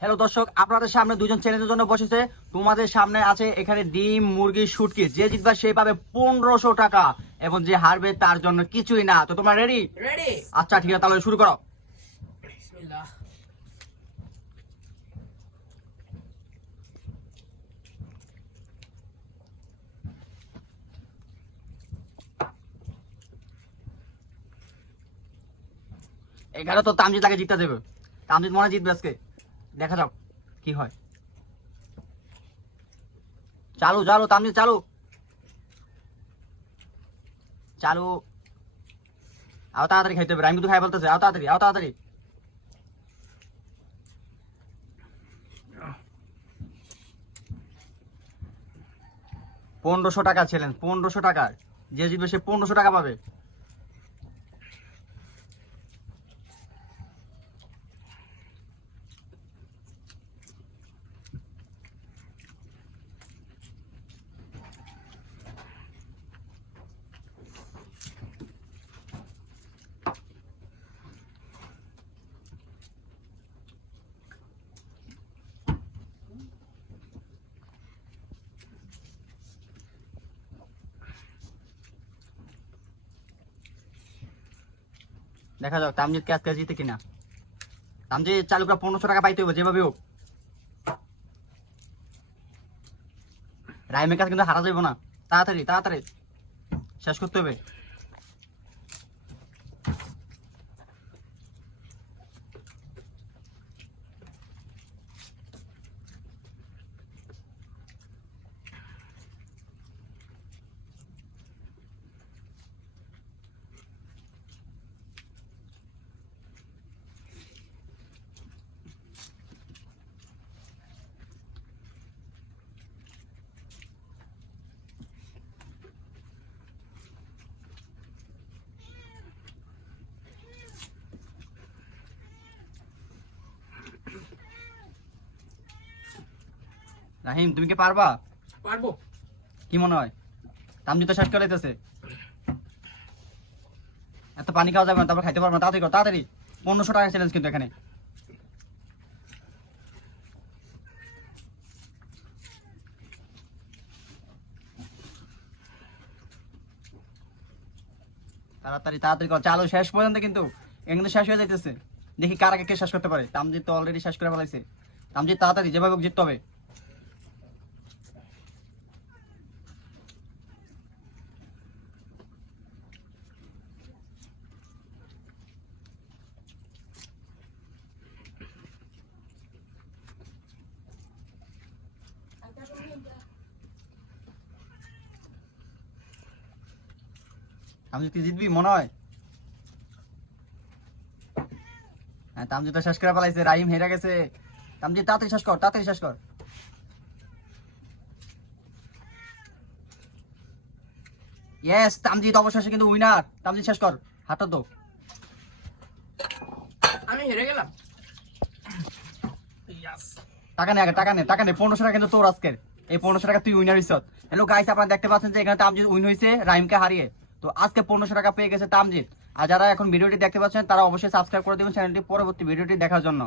Hello দর্শক, আপনাদের সামনে দুজন চ্যালেঞ্জের জন্য বসেছে। তোমাদের সামনে আছে এখানে ডিম, মুরগি, শুটকি। যে জিতবে সে পাবে 1500 টাকা এবং যে হারবে তার জন্য কিছুই না। তো তোমরা রেডি? রেডি। আচ্ছা ঠিক আছে, তাহলে শুরু করো। বিসমিল্লাহ। এখানে তো তামজিৎ আগে জিততে দেবে। তামজিৎ মনে হয় জিতবে আজকে, দেখা যাক কি হয়। চালু চালু তামজিৎ চালু চালু। আও তাড়াতাড়ি খাইতে হবে, রাইম কিন্তু খাই বলতেছে। আও তাড়াতাড়ি, আও তাড়াতাড়ি। 1500 টাকা চ্যালেঞ্জ, 1500 টাকার। যে জিতবে সে 1500 টাকা পাবে। দেখা যাক তামজিৎ কে আজকে জিতে কিনা। তামজিৎ চালু করে 1500 টাকা পাইতে হবে যেভাবে হোক। রাইমের কাছে কিন্তু হারা যাইব না। তাড়াতাড়ি তাড়াতাড়ি শেষ করতে হবে। রাহিম, তুমি কি পারবা? পারবো। কি মনে হয়? তামজিৎ তো শেষ করে দিতেছে। এত পানি খাওয়া যাবে না, তারপর খাইতে পারবো না। তাড়াতাড়ি করো তাড়াতাড়ি। 1500 টাকা চ্যালেঞ্জ কিন্তু এখানে। তাড়াতাড়ি তাড়াতাড়ি করো, চালু শেষ পর্যন্ত কিন্তু এখানে কিন্তু শেষ হয়ে যাইতেছে। দেখি কার আগে কে শেষ করতে পারে। তামজিৎ তো অলরেডি শেষ করে ফেলাইছে। তামজিৎ তাড়াতাড়ি, যেভাবে হোক জিততে হবে। তামজিৎ কি জিতবি মনে হয়? হ্যাঁ, তামজিৎ তো শেষ করে ফেলাইছে। রাহিম হেরে গেছে। তামজিৎ তাড়াতাড়ি শেষ কর, তাড়াতাড়ি শেষ কর। ইয়েস, তামজিৎ অবশেষে কিন্তু উইনার। তামজিৎ শেষ কর, হাতটা দো। আমি হেরে গেলাম। ইয়াস। টাকা নে আগে, টাকা নে, টাকা নে। 1500 টাকা কিন্তু তোর আজকের। এই 1500 টাকা তুই উইনার হইছত। হ্যালো গাইস, আপনারা দেখতে পাচ্ছেন যে এখানে তামজিৎ উইন হয়েছে রাহিমকে হারিয়ে। তো আজকে 1500 টাকা পেয়ে গেছে তামজিৎ। আর যারা এখন ভিডিওটি দেখতে পাচ্ছেন তারা অবশ্যই সাবস্ক্রাইব করে দিবেন চ্যানেলটি পরবর্তী ভিডিওটি দেখার জন্য।